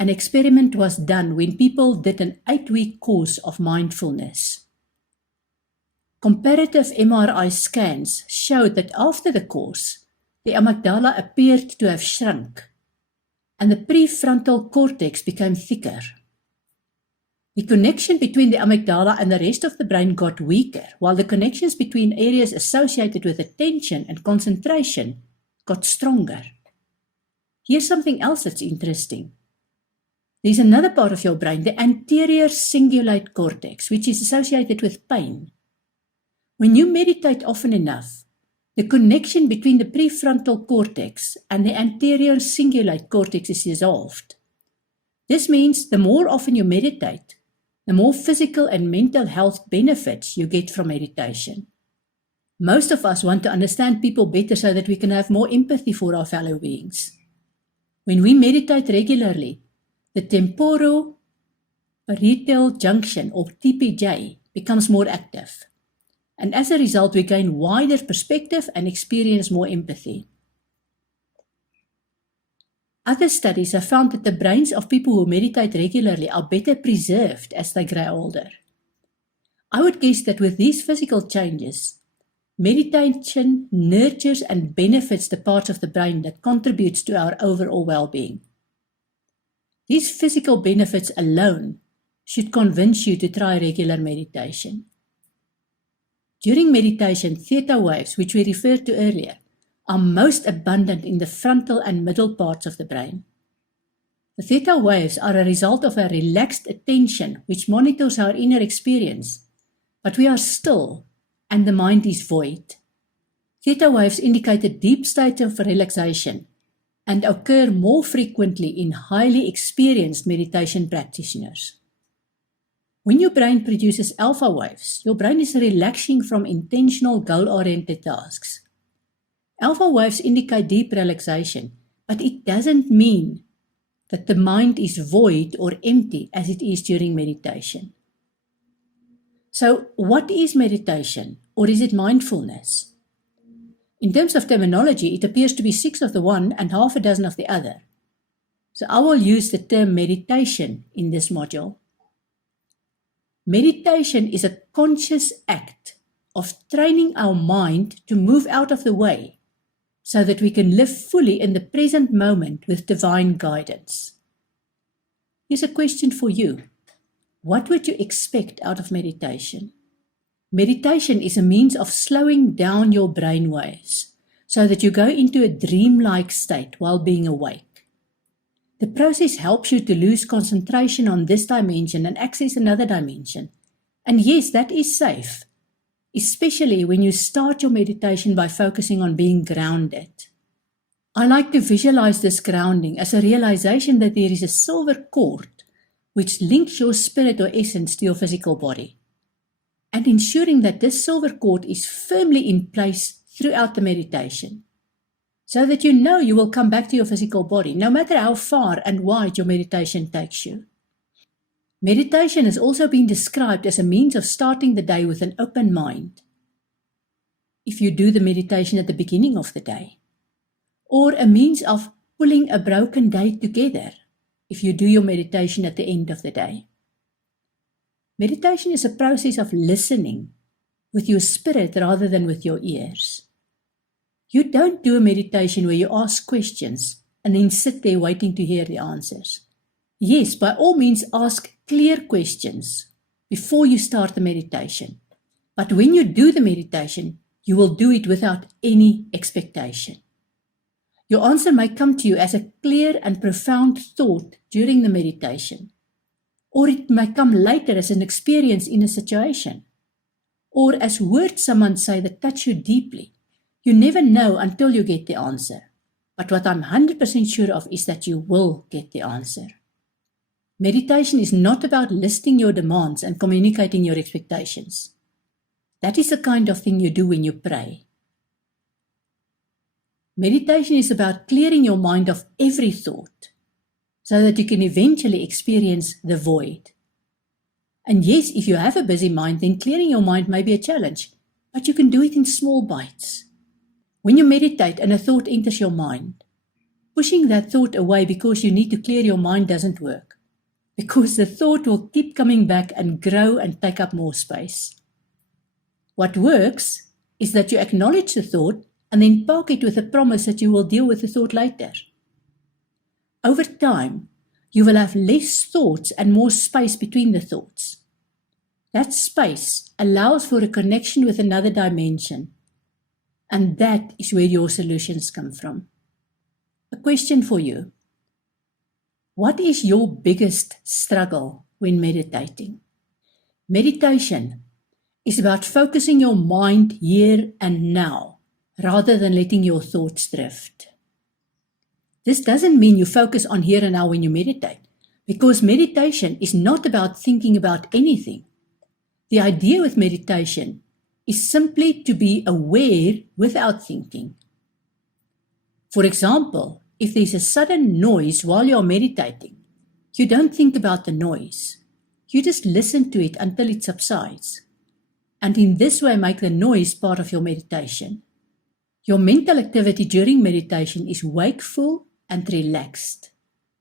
An experiment was done when people did an 8-week course of mindfulness. Comparative MRI scans showed that after the course, the amygdala appeared to have shrunk, and the prefrontal cortex became thicker. The connection between the amygdala and the rest of the brain got weaker, while the connections between areas associated with attention and concentration got stronger. Here's something else that's interesting. There's another part of your brain, the anterior cingulate cortex, which is associated with pain. When you meditate often enough, the connection between the prefrontal cortex and the anterior cingulate cortex is dissolved. This means the more often you meditate, the more physical and mental health benefits you get from meditation. Most of us want to understand people better so that we can have more empathy for our fellow beings. When we meditate regularly, the temporoparietal junction, or TPJ, becomes more active. And as a result, we gain wider perspective and experience more empathy. Other studies have found that the brains of people who meditate regularly are better preserved as they grow older. I would guess that with these physical changes, meditation nurtures and benefits the parts of the brain that contributes to our overall well-being. These physical benefits alone should convince you to try regular meditation. During meditation, theta waves, which we referred to earlier, are most abundant in the frontal and middle parts of the brain. The theta waves are a result of a relaxed attention which monitors our inner experience, but we are still and the mind is void. Theta waves indicate a deep state of relaxation and occur more frequently in highly experienced meditation practitioners. When your brain produces alpha waves, your brain is relaxing from intentional goal-oriented tasks. Alpha waves indicate deep relaxation, but it doesn't mean that the mind is void or empty as it is during meditation. So, what is meditation, or is it mindfulness? In terms of terminology, it appears to be 6 of the one and half a dozen of the other. So I will use the term meditation in this module. Meditation is a conscious act of training our mind to move out of the way so that we can live fully in the present moment with divine guidance. Here's a question for you. What would you expect out of meditation? Meditation is a means of slowing down your brain waves so that you go into a dreamlike state while being awake. The process helps you to lose concentration on this dimension and access another dimension. And yes, that is safe, especially when you start your meditation by focusing on being grounded. I like to visualize this grounding as a realization that there is a silver cord which links your spirit or essence to your physical body, and ensuring that this silver cord is firmly in place throughout the meditation, so that you know you will come back to your physical body, no matter how far and wide your meditation takes you. Meditation has also been described as a means of starting the day with an open mind, if you do the meditation at the beginning of the day, or a means of pulling a broken day together, if you do your meditation at the end of the day. Meditation is a process of listening with your spirit rather than with your ears. You don't do a meditation where you ask questions and then sit there waiting to hear the answers. Yes, by all means ask clear questions before you start the meditation. But when you do the meditation, you will do it without any expectation. Your answer may come to you as a clear and profound thought during the meditation, or it may come later as an experience in a situation, or as words someone say that touch you deeply. You never know until you get the answer. But what I'm 100% sure of is that you will get the answer. Meditation is not about listing your demands and communicating your expectations. That is the kind of thing you do when you pray. Meditation is about clearing your mind of every thought so that you can eventually experience the void. And yes, if you have a busy mind, then clearing your mind may be a challenge, but you can do it in small bites. When you meditate and a thought enters your mind, pushing that thought away because you need to clear your mind doesn't work, because the thought will keep coming back and grow and take up more space. What works is that you acknowledge the thought and then park it with a promise that you will deal with the thought later. Over time, you will have less thoughts and more space between the thoughts. That space allows for a connection with another dimension, and that is where your solutions come from. A question for you. What is your biggest struggle when meditating? Meditation is about focusing your mind here and now, rather than letting your thoughts drift. This doesn't mean you focus on here and now when you meditate, because meditation is not about thinking about anything. The idea with meditation is simply to be aware without thinking. For example, if there's a sudden noise while you're meditating, you don't think about the noise. You just listen to it until it subsides. And in this way make the noise part of your meditation. Your mental activity during meditation is wakeful and relaxed.